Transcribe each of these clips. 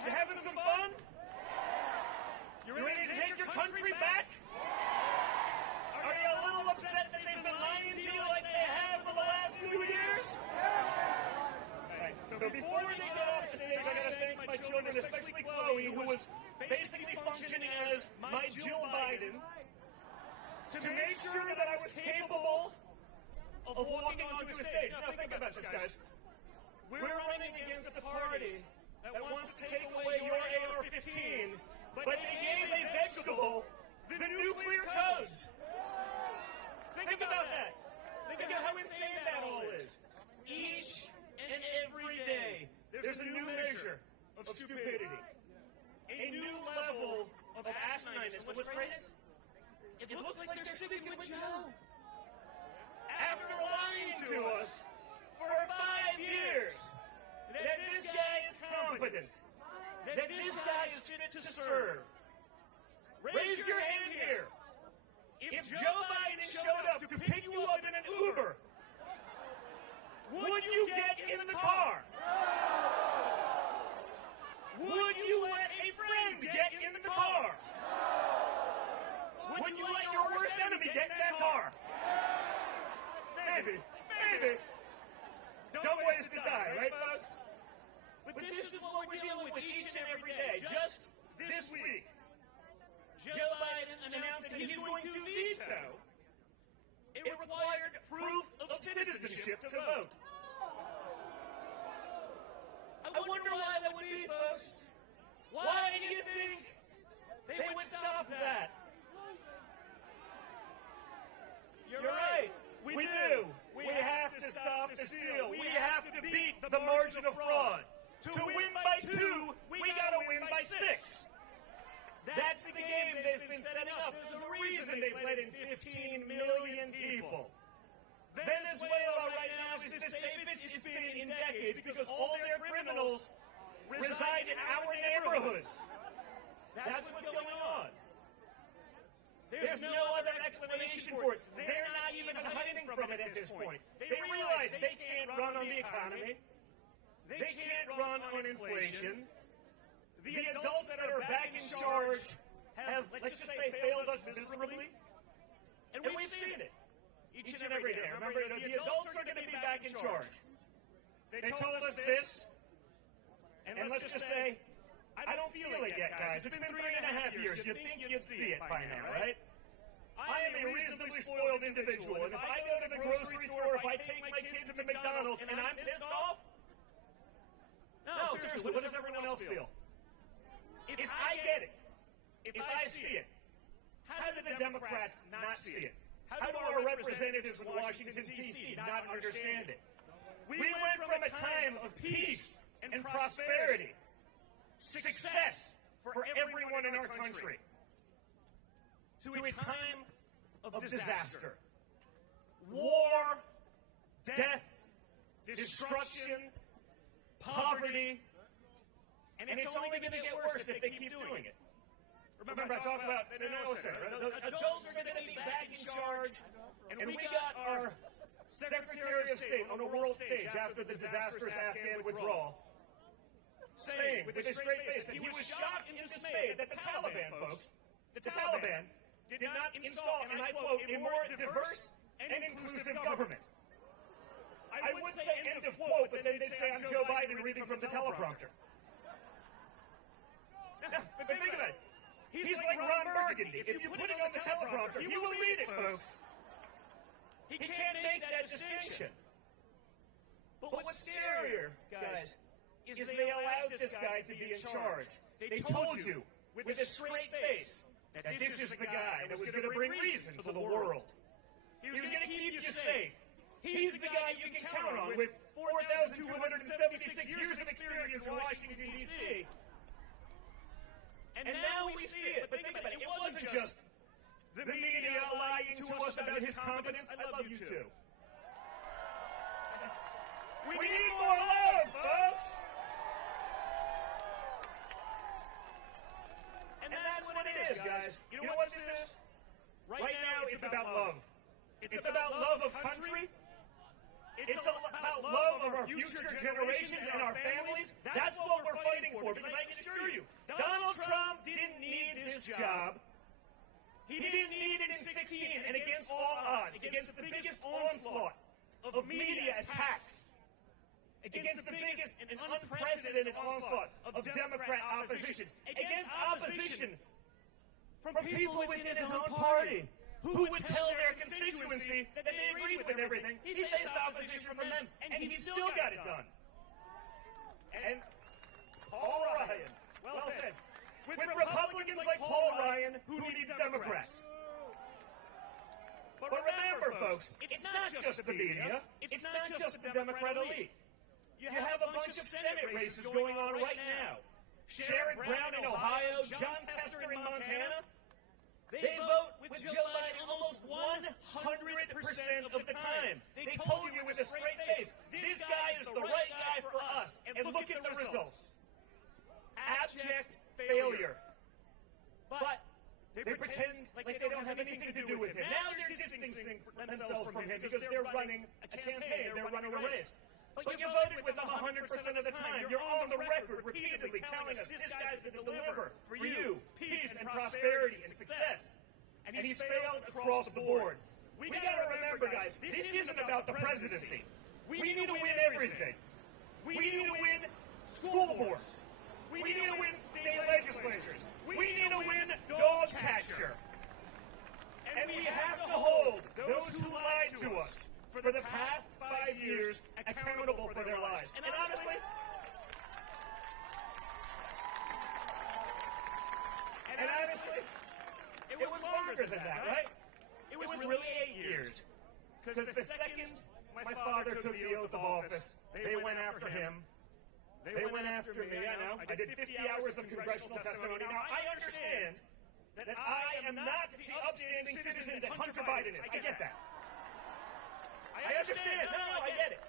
You having some fun? You ready to take your country back? Are you a little upset that they've been lying to you like they have for the last few years? Right. So before they get off the stage, I gotta thank my children, especially Chloe, who was basically functioning as my Jill Biden, to make sure that I was capable of walking onto a stage. Now think about this, guys. We're running against a party that wants to take away your AR-15, but they gave a vegetable the nuclear codes. Think about that. Think about how insane that all is. Each and every day, there's a new measure of stupidity, a new level of asinineness. And what's great is, it looks like they're sticking with Joe. After lying to us for 5 years, that this guy is competent, that this guy is fit to serve. Raise your hand here. If Joe Biden showed up to pick you up in an Uber, would you get in the car? Would you let a friend get in the car? Would you let your worst enemy get in that car? Maybe. Don't waste the die, right, folks? But this is what we're dealing with each and every day. Just this week, Joe Biden announced that he's going to veto a required proof of citizenship to vote. I wonder why that would be, folks. Why do you think they would stop that? You're right. We do. We have to stop the steal. We have to beat the margin of fraud. To win by 2, we gotta win by 6. That's the game they've been setting up. There's a reason they've let in 15 million people. Venezuela right now is the safest it's been in decades because all their criminals reside in our neighborhoods. That's what's going on. There's no other explanation for it. They're not even hiding from it at this point. They realize they can't run on the economy. They can't run on inflation. The adults that are back in charge have, let's just say, failed us miserably. And we've seen it each and every day. Remember, the adults are going to be back in charge. They told us this, and let's just say, I don't feel it yet, guys. It's been 3.5 years. You'd think you'd see it by now, right? I am a reasonably spoiled individual, and if I go to the grocery store, if I take my kids to McDonald's, and I'm pissed off, no, seriously, what does everyone else feel? If I get it, if I see it, how do the Democrats not see it? How do our representatives in Washington, D.C. not understand it? We went from a time of peace and prosperity, success for everyone in our country, to a time of disaster, war, death, destruction, poverty, and it's only going to get worse if they keep doing it. Remember, I talked about the adults are going to be back in charge, and we got our Secretary of State on a world stage after the disastrous Afghan withdrawal, saying with a straight face that he was shocked and dismayed that the Taliban, folks, the Taliban did not install, and I quote, a more diverse and inclusive government. I would say end of quote, but then they'd say I'm Joe Biden reading from the teleprompter. But think about it. He's like Ron Burgundy. If you put it on the teleprompter, he will read it, folks. He can't make that distinction. But what's scarier, guys, is they allowed this guy to be in charge. They told you, with a straight face, that this is the guy that was going to bring reason to the world. He was going to keep you safe. He's the guy you can count on with 4,276 years of experience in Washington, D.C. And now we see it. But think about it. It wasn't just the media lying to us about his competence. I love you too. We need more love, folks. And that's what it is, guys. You know what this is? Right now, it's about love. It's about love of country. It's about love of our future generations and our families. That's what we're fighting for, because I can assure you, Donald Trump didn't need this job. He didn't need it in 16, and against all odds, against the biggest onslaught of media attacks, against the biggest and unprecedented onslaught of Democrat opposition, against opposition from people within his own party who would tell their constituency that they agreed with everything. He faced opposition from them, and he still got it done. And Paul Ryan, well said, with Republicans like Paul Ryan, who needs Democrats. But remember, folks, it's not just the media. It's not just the Democrat elite. You have a bunch of Senate races going on right now. Sherrod Brown in Ohio, John Tester in Montana. They vote with Joe Biden almost 100% of the time. They told you with a straight face, this guy is the right guy for us. And look at the results. Abject failure. But they pretend like they don't have anything to do with him. Now they're distancing themselves from him because they're running a campaign, they're running a race. But you voted with them 100% of the time. You're on the record repeatedly telling us this guy's going to deliver for you peace and prosperity and success. And he's failed across the board. We got to remember, guys, this isn't about the presidency. We need to win everything. We need to win school boards. We need to win state legislatures. We need to win dog catcher. And we have to hold those who lied to us for the past 5 years accountable for their lives. And honestly, it was longer than that, right? It was really 8 years. Because the second my father took the oath of office, they went after him. They went after me, I know. I did 50 hours of congressional testimony. Now, I understand that I am not the upstanding citizen that Hunter Biden is. I get that. I understand. No, I get it.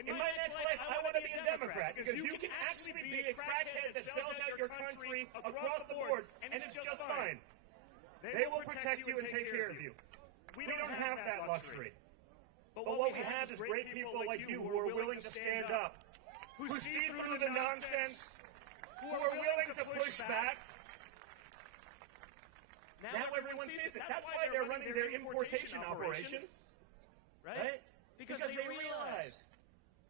In my next life, I want to be a Democrat, because you can actually be a crackhead that sells out your country across the board, and it's just fine. They will protect you and take care of you. We don't have that luxury. But what we have is great people like you who are willing to stand up, who see through the nonsense, who are willing to push back. Now everyone sees it. That's why they're running their importation operation, right? Because they realize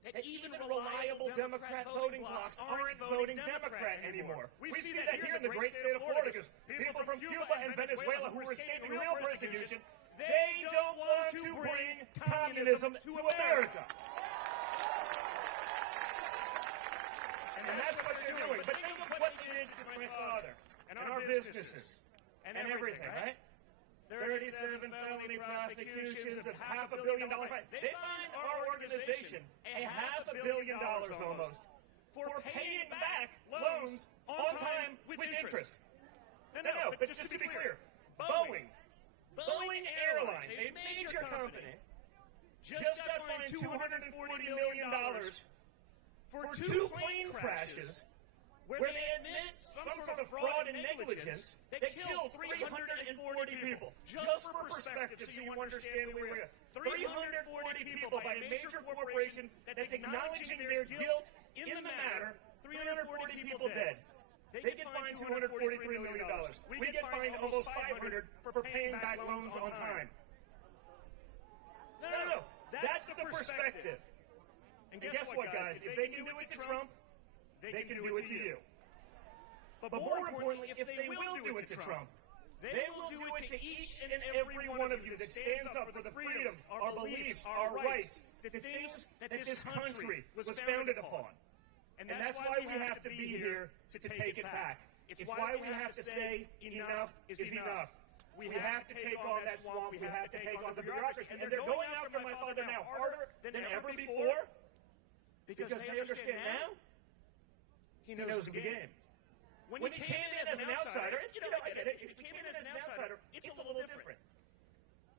that even reliable Democrat voting blocs aren't voting Democrat anymore. We see that here in the great state of Florida, because people from Cuba and Venezuela who are escaping real persecution, they don't want to bring communism to America. And that's what they're doing. But think of what it is to my father and our businesses and everything, right? 37 felony prosecutions of $500 million fines. They fined our organization $500 million almost for paying back loans on time with interest. No, but just to be clear, Boeing Airlines, a major company, just got fined $240 million for 2 plane crashes where they admit some sort of fraud and negligence that killed 340 people. Just for perspective, so you understand where we are. 340 people by a major corporation that's acknowledging their guilt in the matter. 340 people dead. They get fined $243 million. We get fined almost $500 for paying back loans on time. No. That's the perspective. And guess what, guys? If they can do it to Trump, they can do it to you. But more importantly, if they will do it to Trump, they will do it to each and every one of you that stands up for the freedoms, our beliefs, our rights, the things that this country was founded upon. And that's why we have to be here to take it back. It's why we have to say enough is enough. We have to take on that swamp. We have to take on the bureaucracy. And they're going after my father now harder than ever before, because they understand now he knows the game. When he came in as an outsider, I get it. If he came in as an outsider, it's a little different.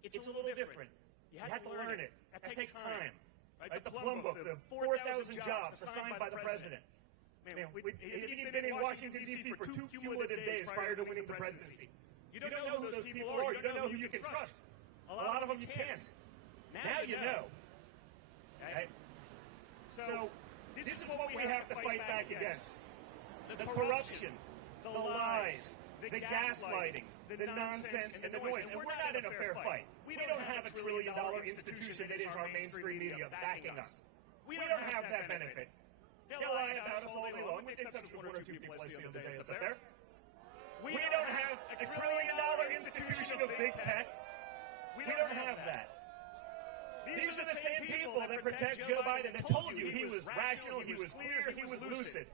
It's a little different. You have to learn it. That takes time. Right? The Plum Book, the 4,000 jobs assigned by the president. Man, he'd been in Washington, D.C. for 2 cumulative days prior to winning the presidency. You don't know who those people are. You don't know who you can trust. A lot of them you can't. Now you know. Right? So this is what we have to fight back against. The corruption, the lies, the gaslighting, the nonsense, and the noise. And we're not in a fair fight. We don't have a $1 trillion institution that is our mainstream media backing us. We don't have that benefit. They'll lie about us all day long. We think that's one or two people I see on the day up there. We don't have a $1 trillion institution of big tech. We don't have that. These are the same people that protect Joe Biden, that told you he was rational, he was clear, he was lucid.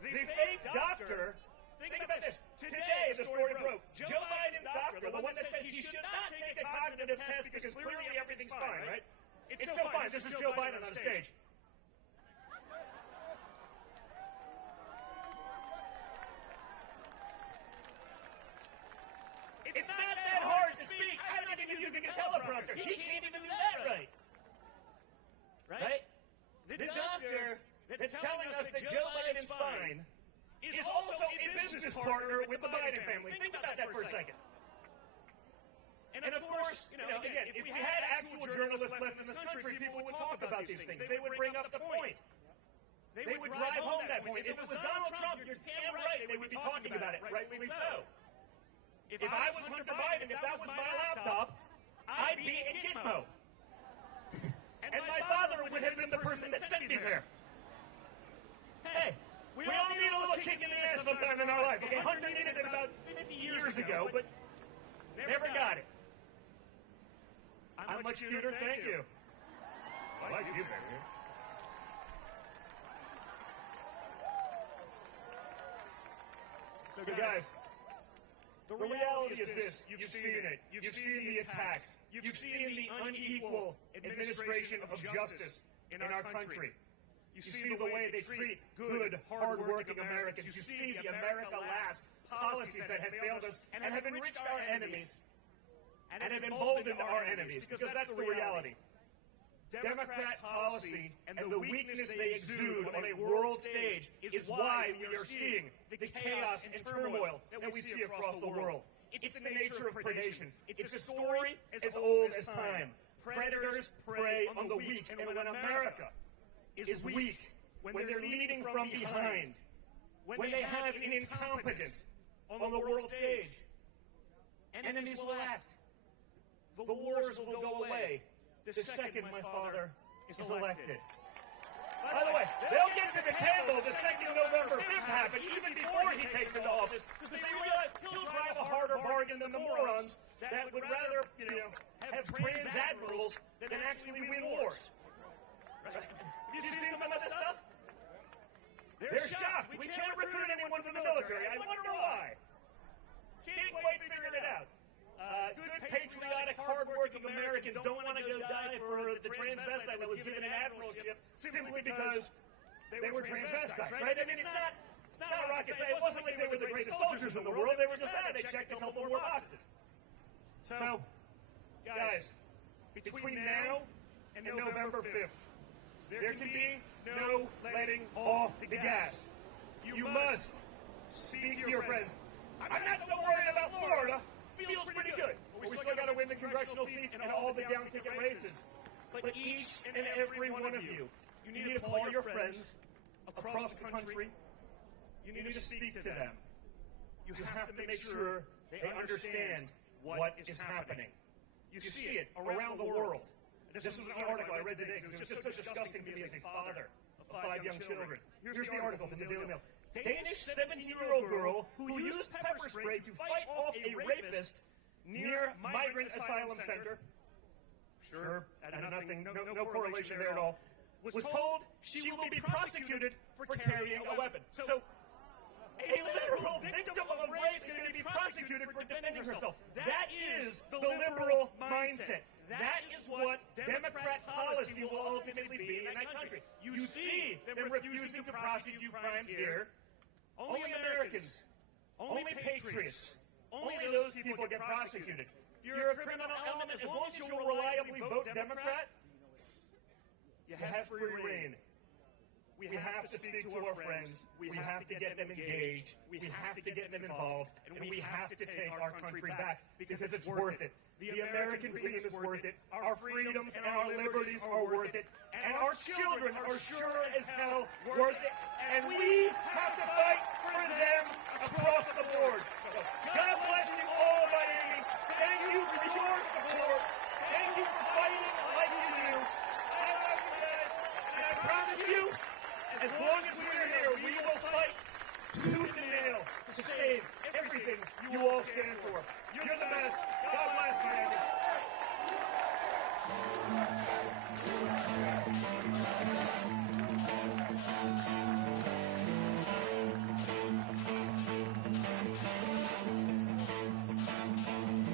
The fake doctor, think about this. Today, the story broke. Joe Biden's doctor, the one that says he should not take a cognitive test because clearly everything's fine, right? It's still fine. This is Joe Biden on stage. It's not that hard to speak. I don't even use a teleprompter. He can't even do that right. Right? The doctor that's telling us that Joe Biden's fine is also a business partner with the Biden family. Think about that for a second. And of course, again, if we had actual journalists left in this country, people would talk about these things. They would bring up the point. They would drive home that point. If it was Donald Trump, you're damn right they would be talking about it, rightly so. If I was Hunter Biden, if that was my laptop, I'd be in Gitmo. And my father would have been the person that sent me there. Hey, we all need a little kick in the ass sometime in our life. Okay, Hunter needed it about 50 years ago, but never got it. I'm much cuter, thank you. I like you, baby. So, guys, the reality is this. You've seen it. You've seen the attacks. You've seen the unequal administration of justice in our country. You see the way they treat good, hard-working Americans. You see the America Last policies that have failed us and have enriched our enemies and have emboldened our enemies, because that's the reality. Democrat policy and the weakness they exude on a world stage is why we are seeing the chaos and turmoil that we see across the world. It's the nature of predation. It's a story as old as time. Predators prey on the weak, and when America is weak, when they're leading from behind, when they have an incompetence on the world stage, enemies will act. The wars will go away the second my father is elected. By the way, they'll get to the table the second November 5th happen, even before he takes into office, because they realize he'll drive a harder bargain than the morons that would rather, have trans admirals than actually win wars. Right? Have you seen some of this stuff? They're shocked. We can't recruit anyone from the military. I wonder why. Can't quite figure it out. Good, patriotic, hard-working Americans don't want to go die for the transvestite that was given an admiralship simply because they were transvestites, right? I mean, it's not a rocket science. It wasn't like they were the greatest soldiers in the world. They were just that. They checked a couple more boxes. So, guys, between now and November 5th, there can be no letting off the gas. You must speak to your friends. I'm not so worried about Florida. Feels pretty good. But we still got to win the congressional seat and all the down ticket races. But each and every one of you need to call your friends across the country. You need to speak to them. You have to make sure they understand what is happening. You see it around the world. This was an article I read today because it was just so disgusting to me as a father of 5 young children. Here's the article from the Daily Mail. Danish 17-year-old girl who used pepper spray to fight off a rapist near migrant asylum center. Sure, no correlation there at all. Was told she will be prosecuted for carrying a weapon. So, a literal victim of rape is going to be prosecuted for defending herself. That is the liberal mindset. That is what Democrat policy will ultimately be in that country. You see them refusing to prosecute crimes here. Only Americans, only patriots, only those people get prosecuted. You're a criminal element as long as you'll reliably vote Democrat. You have free reign. We have to speak to our friends. We have to get them engaged. We have to get them involved. And we have to take our country back because it's worth it. The American dream is worth it. Our freedoms and our liberties are worth it. And our children are sure as hell worth it. And we have to fight for them across the board. So God bless you all, Miami. Thank you for your support. Thank you for fighting like you do. I love you guys. And I promise you, as long as we're here, we will fight tooth and nail to save everything you all stand for. You're the best. God bless Miami.